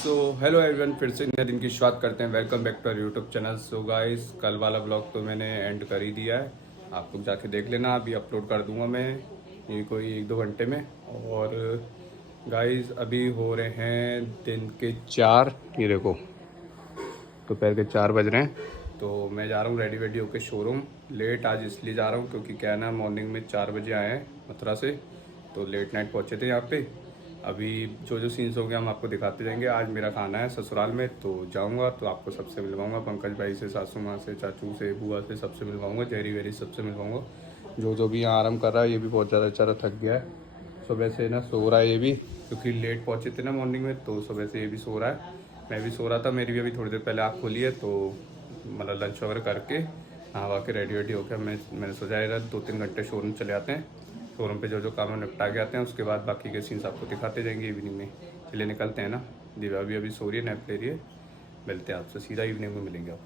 So hello everyone, फिर से नए दिन की शुरुआत करते हैं। Welcome back to our YouTube channel. So guys, कल वाला ब्लॉग तो मैंने एंड कर ही दिया है, आप लोग जाके देख लेना। अभी अपलोड कर दूंगा मैं ये कोई 1-2 घंटे में। और गाइस अभी हो रहे हैं दिन के 4, ये देखो दोपहर के 4 बज रहे हैं। तो मैं जा रहा हूँ रेडी वेडी होकर शोरूम। लेट आज इसलिए जा रहा हूँ क्योंकि क्या है ना, मॉर्निंग में 4 बजे आए हैं मथुरा से, तो लेट नाइट पहुँचे थे यहाँ पे। अभी जो जो सीन्स हो गए हम आपको दिखाते जाएंगे। आज मेरा खाना है ससुराल में, तो जाऊंगा तो आपको सबसे मिलवाऊंगा, पंकज भाई से, सासू माँ से, चाचू से, बुआ से, सबसे मिलवाऊंगा। जेरी वेरी सबसे मिलवाऊंगा। जो भी यहाँ आराम कर रहा है, ये भी बहुत ज़्यादा बेचारा थक गया है। सुबह से ना सो रहा है ये भी, क्योंकि लेट पहुँचे थे ना मॉर्निंग में, तो सुबह से ये भी सो रहा है। मैं भी सो रहा था, मेरी भी अभी थोड़ी देर पहले आँख खोली है। तो मतलब लंच वगैरह करके नहा के रेडी वेडी होकर मैंने सोचा है 2-3 घंटे शोरूम चले आते हैं। शोरूम पे जो काम हम निपटा के आते हैं, उसके बाद बाकी के सीन्स आपको दिखाते जाएंगे इवनिंग में। चलिए निकलते हैं ना। दिव्या भी अभी सो रही है, नैप ले रही है। मिलते हैं आपसे सीधा इवनिंग में मिलेंगे आप।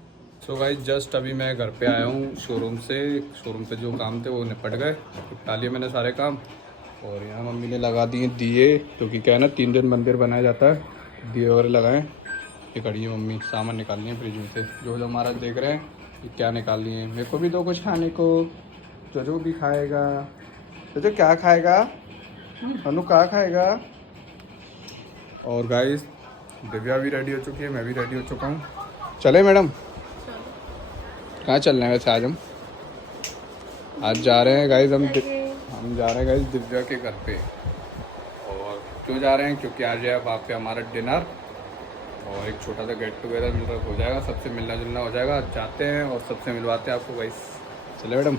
सो गाइस, जस्ट अभी मैं घर पे आया हूँ शोरूम से। शोरूम पे जो काम थे वो निपट गए, निपटा लिए मैंने सारे काम। और यहाँ मम्मी ने लगा दिए दिए, क्योंकि क्या है ना 3 दिन मंदिर बनाया जाता है, दिए वगैरह लगाएं। ये खड़ी है मम्मी, सामान निकाल लिए फ्रिज में से। जो महाराज देख रहे हैं ये क्या निकाल लिए हैं। मेरे को भी दो कुछ खाने को, जो भी खाएगा। तो क्या खाएगा अनु, क्या खाएगा। और गाइस दिव्या भी रेडी हो चुकी है, मैं भी रेडी हो चुका हूँ। चले मैडम, कहाँ चल रहे हैं वैसे आज हम? आज जा रहे हैं गाइस, हम जा रहे हैं गाइस दिव्या के घर पे। और क्यों जा रहे हैं? क्योंकि आज है वहाँ पे हमारा डिनर और एक छोटा सा गेट टुगेदर मतलब हो जाएगा, सबसे मिलना जुलना हो जाएगा। जाते हैं और सबसे मिलवाते हैं आपको गाइस। चले मैडम।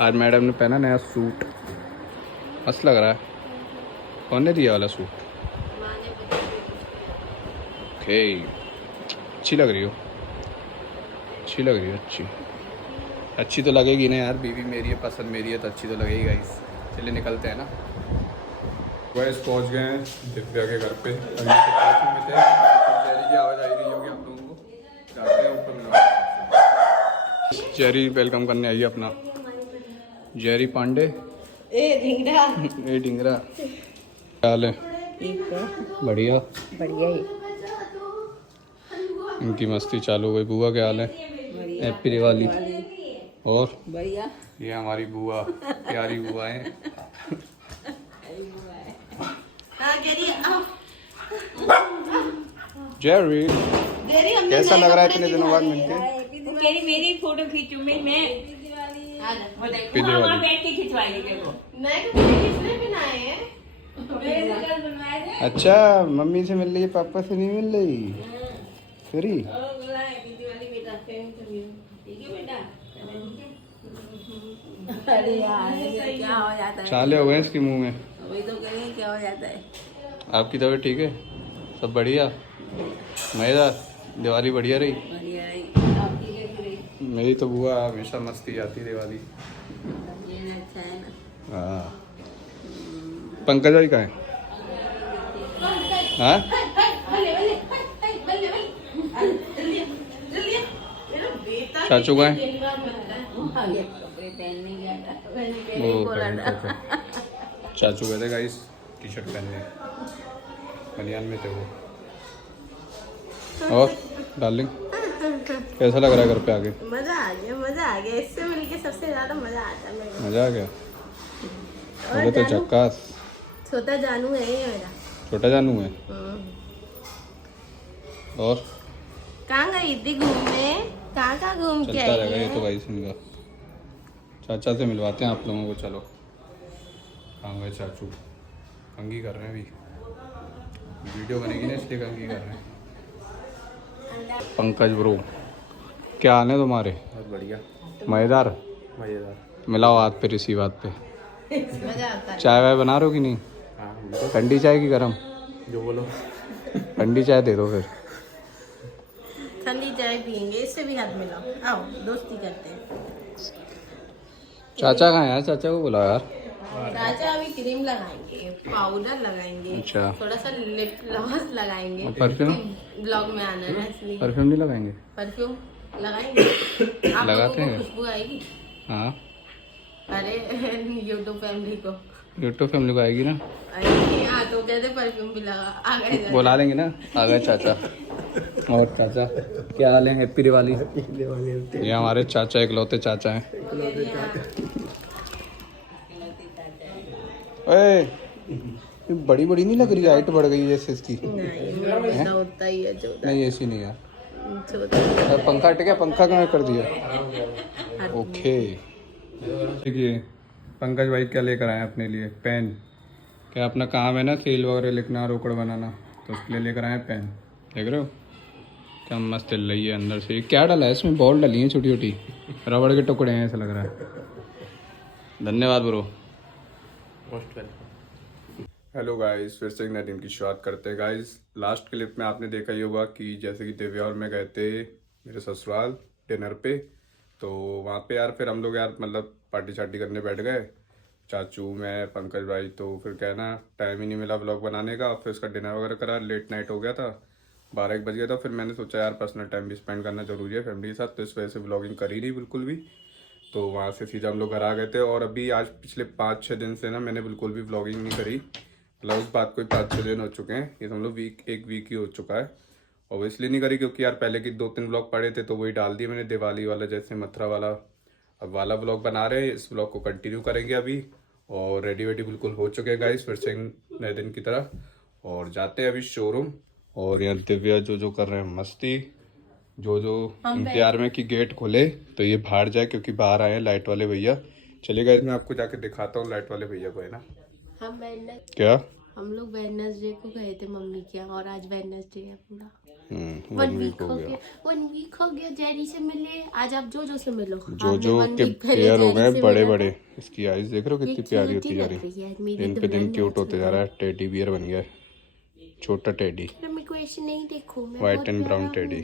आज मैडम ने पहना नया सूट, मस्त लग रहा है। कौन ने दिया वाला सूट? ओके, अच्छी लग रही हो, अच्छी लग रही हो। अच्छी तो लगेगी ना यार, बीवी मेरी है, पसंद मेरी है, तो अच्छी तो लगेगी गाइस। चलिए निकलते हैं ना। वैस पहुंच गए हैं दिव्या के घर पे। अभी में थे, जेरी की आवाज़ आई रही होगी आप लोगों को। जाते हैं ऊपर मिलवा। जेरी वेलकम करने आई है अपना, जेरी पांडे। ए ढिंगरा क्या हाल है? बढ़िया बढ़िया ही। इनकी मस्ती चालू हो गई। बुआ क्या हाल है? हैप्पी दिवाली। और बढ़िया। ये हमारी बुआ, प्यारी बुआ है। जेरी कैसा लग रहा है इतने दिनों बाद मिलके? मेरी फोटो खींचू मैं बैठ के खिंचवाएगी देखो। अच्छा, मम्मी से मिल रही है, पापा से नहीं मिल रही। फ्री अरे यार क्या हो जाता है, चाले हो गए इसके मुंह में। वही तो करेंगे क्या हो जाता है। आपकी तबीयत ठीक है? सब बढ़िया, मजेदार। दिवाली बढ़िया रही? बढ़िया रही। आपकी कैसी रही? मेरी तो बुआ हमेशा मस्ती आती दिवाली। ये अच्छा है ना। हाँ। पंकज भाई कहाँ है? हाँ? चाचू कहाँ है? चाचू गए थे गाइस टी शर्ट पहनने, बनियान में थे वो। और डार्लिंग कैसा लग रहा है घर पे आके? मजा आ गया, मजा आ गया। इससे मिलके सबसे ज्यादा मजा आता है मेरे को। मजा आ गया। वो तो चक्कास। छोटा जानू है ये मेरा। छोटा जानू है। और कहाँ गई थी घूमने? कहाँ घूम के चलता आई रहेगा ये है? तो गाइस इनका। चाचा से मिलवाते हैं आप लोगों को। चलो, कहाँ गए चाचू? कंघी कर रहे हैं अभी, वीडियो बनेगी ना इसलिए कंघी कर रहे हैं। पंकज ब्रो, क्या हाल है तुम्हारे? बहुत बढ़िया। मज़ेदार मज़ेदार। मिलाओ हाथ पे, इसी बात पे। मजा आता है। चाय वाय बना रहे हो कि नहीं? हाँ। ठंडी चाय की गरम? जो बोलो। ठंडी चाय दे दो फिर। ठंडी चाय पियेंगे, इससे भी हाथ मिलाओ। आओ दोस्ती करते हैं। चाचा कहाँ है यार? चाचा को बुलाओ यार। चाचा अभी क्रीम लगाएंगे, पाउडर लगाएंगे, अच्छा। थोड़ा सा लिप ग्लॉस लगाएंगे। परफ्यूम? ब्लॉग में आना है इसलिए। परफ्यूम नहीं लगाएंगे? परफ्यूम लगाएंगे। आप लोगों लगाते को हैं। खुशबू आएगी। हाँ, अरे यूट्यूब फैमिली को, यूट्यूब फैमिली को आएगी ना। अरे आज तो कहते परफ्यूम भी लगा आ गए इधर। बुला लेंगे ना, आ गए चाचा। और चाचा क्या हाल है? हैप्पी दिवाली। ये हमारे चाचा इकलौते चाचा हैं। ए, बड़ी बड़ी नहीं लग रही, हाइट बढ़ गई है जैसे इसकी। नहीं होता ही है जो नहीं ऐसी नहीं है। छोटा। पंखा हट गया, पंखा कहाँ कर दिया? ओके। देखिए पंकज भाई क्या लेकर आए अपने लिए, पेन। क्या अपना काम है ना खेल वगैरह लिखना, रोकड़ बनाना, तो उसके लिए लेकर आए पेन। देख रहे हो क्या मस्त चल रही है अंदर से। क्या डाला है इसमें? बॉल डाली है छोटी छोटी, रबड़ के टुकड़े हैं ऐसा लग रहा है। धन्यवाद ब्रो। हेलो गाइस, फिर से एक नए दिन की शुरुआत करते हैं गाइस। लास्ट क्लिप में आपने देखा ही होगा कि जैसे कि दिव्या और मैं गए थे मेरे ससुराल डिनर पे, तो वहाँ पे यार फिर हम लोग यार मतलब पार्टी शार्टी करने बैठ गए, चाचू मैं पंकज भाई। तो फिर क्या है ना, टाइम ही नहीं मिला व्लॉग बनाने का। फिर उसका डिनर वगैरह करा, लेट नाइट हो गया था, 12-1 बज गया था। फिर मैंने सोचा यार पर्सनल टाइम भी स्पेंड करना जरूरी है फैमिली के साथ, तो इस वजह से व्लॉगिंग करी नहीं बिल्कुल भी। तो वहाँ से सीधा हम लोग घर आ गए थे। और अभी आज पिछले 5-6 दिन से ना मैंने बिल्कुल भी व्लॉगिंग नहीं करी। मतलब उस बात को 5-6 दिन हो चुके हैं, ये समझ लो एक वीक ही हो चुका है। और इसलिए नहीं करी क्योंकि यार पहले की 2-3 व्लॉग पड़े थे तो वही डाल दिए मैंने, दिवाली वाला जैसे मथुरा वाला। अब वाला व्लॉग बना रहे हैं, इस व्लॉग को कंटिन्यू करेंगे अभी। और रेडी वेडी बिल्कुल हो चुके हैं गाइस, फिर से नए दिन की तरह। और जाते हैं अभी शोरूम। और यहाँ दिव्या जो कर रहे हैं मस्ती, जो इंतजार में कि गेट खोले तो ये बाहर जाए क्योंकि बाहर आए हैं लाइट वाले भैया। चलिए मैं आपको जाके दिखाता हूँ लाइट वाले भैया को, है ना। क्या हम लोग वेडनेसडे को गए थे मम्मी के यहाँ, और आज वेडनेसडे है पूरा। 1 वीक हो गया। 1 वीक हो गया। जेरी से मिले, आज आप जो से मिलो। जो के पेयर हो गए बड़े बड़े। इसकी आईज देख रहे हो कितनी प्यारी होती जा रही है, दिन पे दिन क्यूट होते जा रहा है। टेडी बियर बन गया है, छोटा टेडी, नहीं देखो व्हाइट एंड ब्राउन टेडी,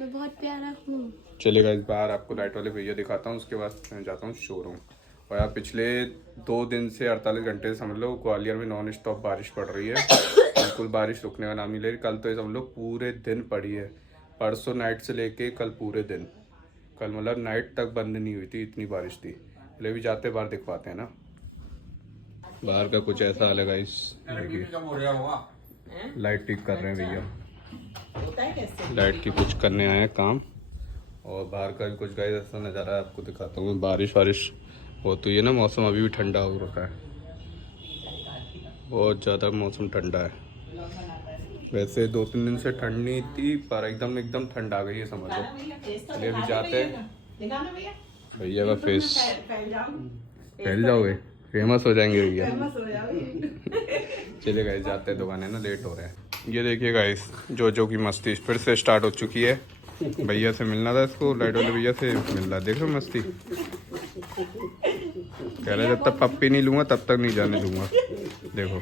मैं बहुत प्यारा हूँ। चलेगा इस बार आपको लाइट वाले भैया दिखाता हूँ, उसके बाद मैं जाता हूँ शोरूम। और यार पिछले 2 दिन से 48 घंटे से समझ लो ग्वालियर में नॉन स्टॉप बारिश पड़ रही है। बिल्कुल बारिश रुकने का नाम नहीं ले रही। कल तो ये समझ लो पूरे दिन पड़ी है, परसों नाइट से लेके कल पूरे दिन। कल मतलब नाइट तक बंद नहीं हुई थी, इतनी बारिश थी। पहले भी जाते बाहर दिखवाते हैं ना, बाहर का कुछ ऐसा हाल है गाइस। लाइट ठीक कर रहे हैं भैया, लाइट की कुछ करने आए हैं काम। और बाहर का भी कुछ गाइस ऐसा नज़ारा है, आपको दिखाता हूँ। बारिश वारिश हो तो ये ना, मौसम अभी भी ठंडा हो रखा है, बहुत ज़्यादा मौसम ठंडा है। वैसे 2-3 दिन से ठंड नहीं थी, पर एकदम ठंड आ गई है समझ लो। चलिए अभी जाते हैं। भैया का फेस फैल जाओगे, फेमस हो जाएंगे भैया। चलिए गाइस जाते हैं, दुकान है ना, लेट हो रहे हैं। ये देखिए गाइस जो की मस्ती फिर से स्टार्ट हो चुकी है। भैया से मिलना था इसको, लाइट वाले भैया से मिल रहा है। देख रहे हो मस्ती, कह रहे जब तक पप्पी नहीं लूंगा तब तक नहीं जाने दूंगा। देखो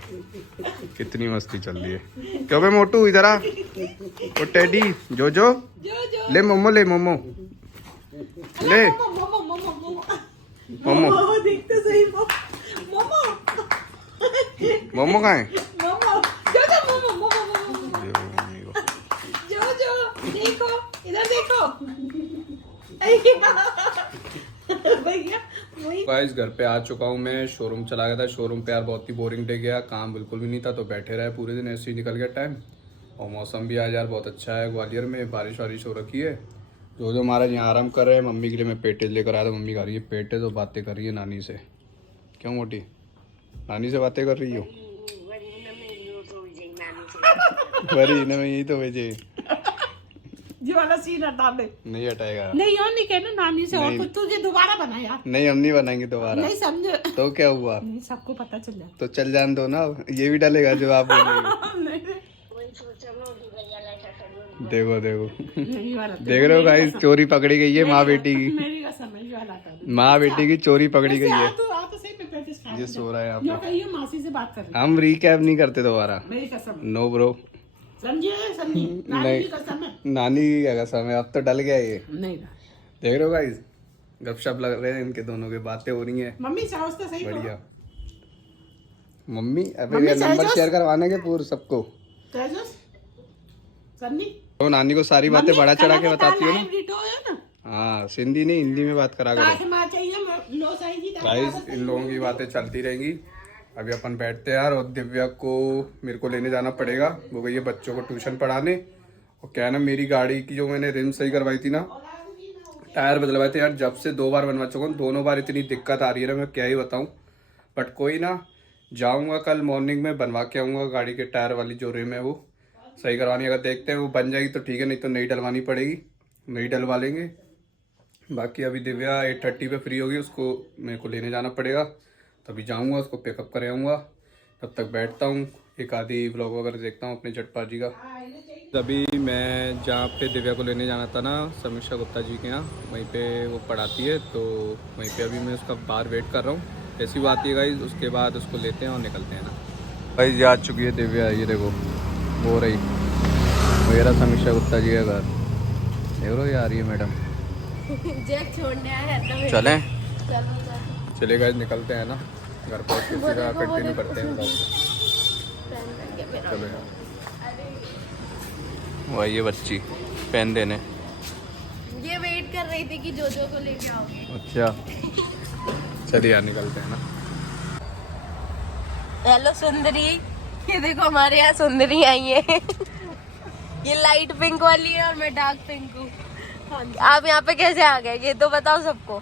कितनी मस्ती चल रही है। क्यों बे मोटू इधर आ, वो टेडी जो ले मोमो, ले मोमो, ले मोमो। मोमो कहाँ है? गाइस घर पे आ चुका हूँ मैं, शोरूम चला गया था। शोरूम पे यार बहुत ही बोरिंग डे गया, काम बिल्कुल भी नहीं था, तो बैठे रहे पूरे दिन, ऐसे ही निकल गया टाइम। और मौसम भी आज यार बहुत अच्छा है, ग्वालियर में बारिश वारिश हो रखी है। जो महाराज यहाँ आराम कर रहे हैं। मम्मी के लिए मैं पेटेज लेकर आया था, मम्मी खा रही है पेटेज और बातें कर रही है नानी से। क्यों मोटी, नानी से बातें कर रही हो? वरी ना, मैं यही तो भेजे ये वाला सीन हटा दे। नहीं हटाएगा, नहीं और नहीं कहना नानी से, और कुछ तुझे दोबारा बनाया। नहीं हम नहीं बनाएंगे दोबारा। नहीं समझे तो क्या हुआ? नहीं, सबको पता चल जाए तो चल जान दो ना, ये भी डालेगा जो आप बोलेंगे। देखो देख रहे हो गाइस, चोरी पकड़ी गई है माँ बेटी की। मेरी कसम है, ये वाला हटा दे। माँ बेटी की चोरी पकड़ी गई है। तो सही में पेटिस खा। ये सो रहा है यहाँ पे। कहिए मासी से बात कर। हम रिकैप नहीं करते दोबारा, मेरी कसम। No bro. समझी नानी की कसम है। नानी की क्या कसम है, अब तो डल गया ये। नहीं देख रहे हो गाइस, गपशप लग रहे हैं इनके दोनों की, बातें हो रही हैं। मम्मी चाहो तो सही बढ़िया। मम्मी अबे नंबर शेयर करवाने के पूरे सबको। तो नानी को सारी बातें बड़ा चढ़ा के बताती हो ना। हाँ सिंधी नहीं, हिंदी में बात करा करो गाइस। इन लोगों की बातें चलती रहेंगी। अभी अपन बैठते हैं यार, और दिव्या को मेरे को लेने जाना पड़ेगा, वो गई है बच्चों को ट्यूशन पढ़ाने। और क्या है ना, मेरी गाड़ी की जो मैंने रिम सही करवाई थी ना, टायर बदलवाए थे यार, जब से 2 बार बनवा चुका हूँ, दोनों बार इतनी दिक्कत आ रही है ना, मैं क्या ही बताऊँ। बट कोई ना, जाऊँगा कल मॉर्निंग में बनवा के आऊँगा गाड़ी के टायर वाली जो रिम है वो सही करवानी। अगर देखते हैं वो बन जाएगी तो ठीक है, नहीं तो नई डलवानी पड़ेगी, नई डलवा लेंगे। बाकी अभी दिव्या 8:30 पे फ्री होगी, उसको मेरे को लेने जाना पड़ेगा, तभी जाऊँगा, उसको पिकअप कर आऊँगा। तब तक बैठता हूँ, एक आधी व्लॉग वगैरह देखता हूँ अपने झटपाजी का। अभी मैं जहाँ पे दिव्या को लेने जाना था ना, समीक्षा गुप्ता जी के यहाँ, वहीं पे वो पढ़ाती है, तो वहीं पे अभी मैं उसका बाहर वेट कर रहा हूँ। ऐसी बात है गाइस, उसके बाद उसको लेते हैं और निकलते हैं ना। भाई आ चुकी है दिव्या, ये देखो वो रही, मेरा समीक्षा गुप्ता जी का घर देख लो, ये आ रही है मैडम। छोड़ने आया था। चलें? चलो चले गाइस, निकलते हैं ना, घर पर सीधा कंटिन्यू करते हैं ब्लॉग। चलो यार, वही ये बच्ची पेन देने, ये वेट कर रही थी कि जोजो को लेके आओगे। अच्छा चलिए यार, निकलते हैं ना। हेलो सुंदरी, ये देखो हमारे यहाँ सुंदरी आई है। ये लाइट पिंक वाली है और मैं डार्क पिंक हूँ। आप यहाँ पे कैसे आ गए ये तो बताओ सबको।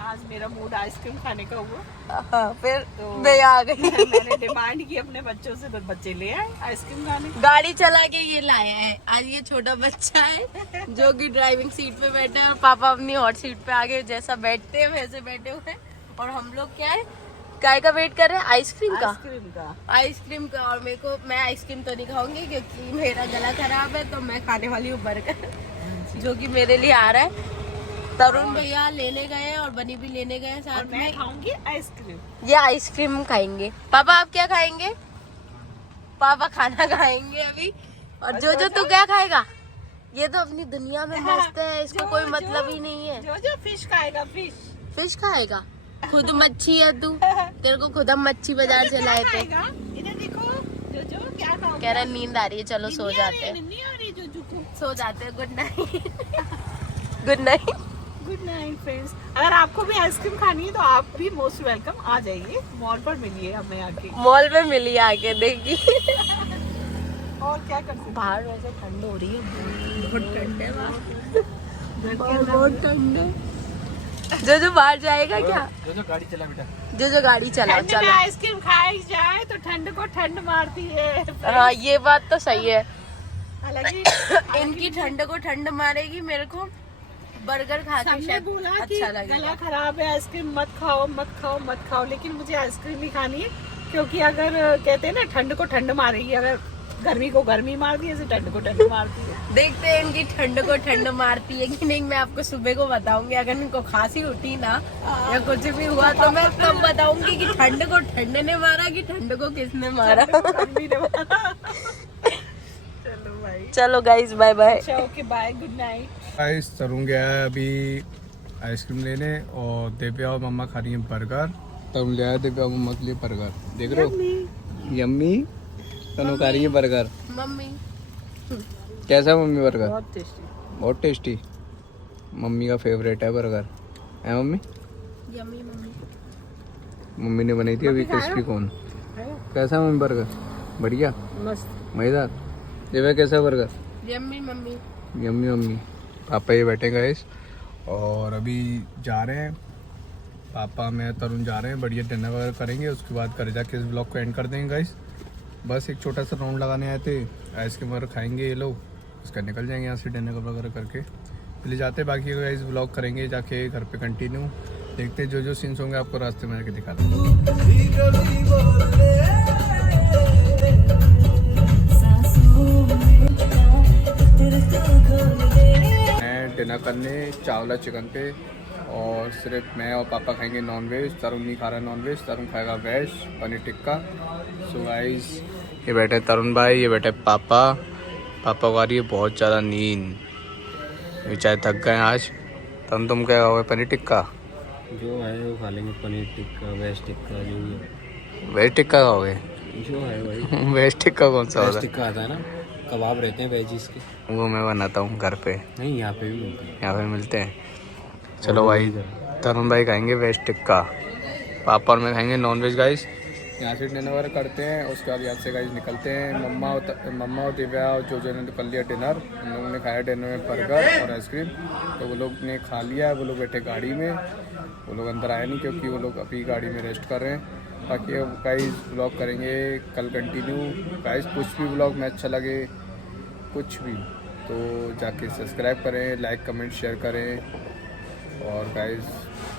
आज मेरा मूड आइसक्रीम खाने का हुआ। हाँ, फिर तो मैं आ गई। मैंने डिमांड की अपने बच्चों से, तो बच्चे ले आए आइसक्रीम खाने। गाड़ी चला के ये लाया है। आज ये छोटा बच्चा है जो कि ड्राइविंग सीट पे बैठा है और पापा अपनी हॉट सीट पे आगे जैसा बैठते हैं वैसे बैठे हुए हैं। और हम लोग क्या है, काय का वेट कर रहे हैं? आइसक्रीम का। और मैं आइसक्रीम तो नहीं खाऊंगी क्योंकि मेरा गला खराब है, तो मैं खाने वाली हूँ बर्गर, जो कि मेरे लिए आ रहा है। तरुण भैया लेने गए और बनी भी लेने गए साथ में। मैं खाऊंगी आइसक्रीम। ये आइसक्रीम खाएंगे। पापा आप क्या खाएंगे? पापा खाना खाएंगे अभी। और जो तू क्या खाएगा? ये तो अपनी दुनिया में मस्त है, इसको कोई मतलब ही नहीं है। जो फिश खाएगा, फिश खाएगा। खुद मच्छी है तू, तेरे को खुद हम मच्छी बाजार से लाए थे। इधर देखो, जो क्या खाओगे? कह रहा नींद आ रही है, चलो सो जाते हैं। नहीं आ रही जो सो जाते हैं। Good night. Good night. Good night friends. अगर आपको भी आइसक्रीम खानी है तो आप भी मोस्ट वेलकम, आ जाइए मॉल पर, मिलिए हमें आके। मॉल में मिली आके देखी। और क्या कर सकते, बाहर वैसे ठंड हो रही है, बहुत ठंड है वहाँ। बहुत ठंड है। जो बाहर जाएगा क्या? जो गाड़ी चला बेटा, जो गाड़ी चला ठंड में आइसक्रीम खाई जाए तो ठंड को ठंड मारती है। हाँ ये बात तो सही है। हालांकि इनकी ठंड को ठंड मारेगी, मेरे को बर्गर खा के सबने शायद बोला कि अच्छा लगेगा। गला खराब है, आइसक्रीम मत खाओ, लेकिन मुझे आइसक्रीम ही खानी है, क्योंकि अगर कहते हैं ना ठंड को ठंड मारेगी, अगर गर्मी को गर्मी मारती है, ऐसे ठंड को ठंड मारती है। देखते हैं इनकी ठंड को ठंड मारती है कि नहीं। मैं आपको सुबह को बताऊंगी, अगर इनको खांसी उठी ना या कुछ भी हुआ तो मैं तब बताऊंगी कि ठंड को ठंड ने मारा कि ठंड को किसने मारा। गर्मी ने मारा। चलो भाई, चलो गाइस, बाय बाय। अच्छा okay, bye, good night. Guys Tarun गया है अभी आइसक्रीम लेने, और दिव्या और मम्मा खा रही हैं बर्गर। तरुण ले आया दिव्या और मम्मा के लिए बर्गर, देख रहे हो, यम्मी। तनु खा रही है बर्गर। मम्मी कैसा है मम्मी बर्गर? बहुत टेस्टी। बहुत टेस्टी, मम्मी का फेवरेट है बर्गर, है मम्मी? Yummy mummy. मम्मी ने बनाई थी अभी, क्रिस्पी कॉर्न। कैसा है मम्मी बर्गर? बढ़िया, मस्त, मजेदार। दिव्या कैसा है burger? Yummy mummy. Yummy mummy. पापा ये बैठे गाइस, और अभी जा रहे हैं पापा, मैं तरुण जा रहे हैं, बढ़िया डिनर वगैरह करेंगे, उसके बाद घर जाके इस ब्लॉग को एंड कर देंगे गाइस। बस एक छोटा सा राउंड लगाने आए थे, आइसक्रीम वगैरह खाएंगे ये लोग, उसका निकल जाएंगे यहाँ से डिनर वगैरह करके, ले जाते हैं। बाकी गाइस ब्लॉग करेंगे जाके घर पे कंटिन्यू, देखते हैं जो सीन्स होंगे आपको रास्ते में आके दिखाते हैं। मैं डिनर करने चावला चिकन पे, और सिर्फ मैं और पापा खाएंगे नॉन वेज। तरुण नहीं खा रहा नॉन वेज, तरुण खाएगा veg paneer tikka. So guys, ये बैठे तरुण भाई, ये बैठे पापा। पापा को आ रही है बहुत ज़्यादा नींद, बेचारे थक गए आज। तरुण तुम क्या खाओगे? पनीर टिक्का जो है वो खा लेंगे, पनीर टिक्का, वेज टिक्का, जो भी है। वेज टिक्का खाओगे? जो है भाई, वेज टिक्का कौन सा वेज होता है? टिक्का आता है ना, कबाब रहते हैं वेजिस के। वो मैं बनाता हूँ घर पे, नहीं यहाँ पे भी मिलते हैं। यहाँ पे मिलते हैं। चलो भाई, तरुण भाई खाएंगे वेज टिक्का, पापा और मैं खाएंगे नॉन वेज गाइस। यहाँ से डिनर करते हैं, उसके बाद यहाँ से गाइस निकलते हैं। मम्मा और दिव्या और जो ने तो कर लिया डिनर। उन लोगों ने खाया डिनर में बर्गर और आइसक्रीम, तो वो लोग ने खा लिया। वो लोग बैठे गाड़ी में, वो लोग अंदर आए नहीं क्योंकि वो लोग अभी गाड़ी में रेस्ट कर रहे हैं। बाकी अब गाइस ब्लॉग करेंगे कल कंटिन्यू। गाइस कुछ भी ब्लॉग में अच्छा लगे, कुछ भी, तो जाके सब्सक्राइब करें, लाइक कमेंट शेयर करें। और गाइस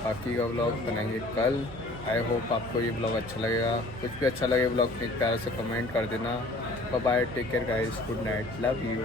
बाकी का ब्लॉग बनाएंगे कल। आई होप आपको ये ब्लॉग अच्छा लगेगा। कुछ भी अच्छा लगे ब्लॉग प्लीज़ प्यार से कमेंट कर देना। Bye bye, take care guys, good night, love you.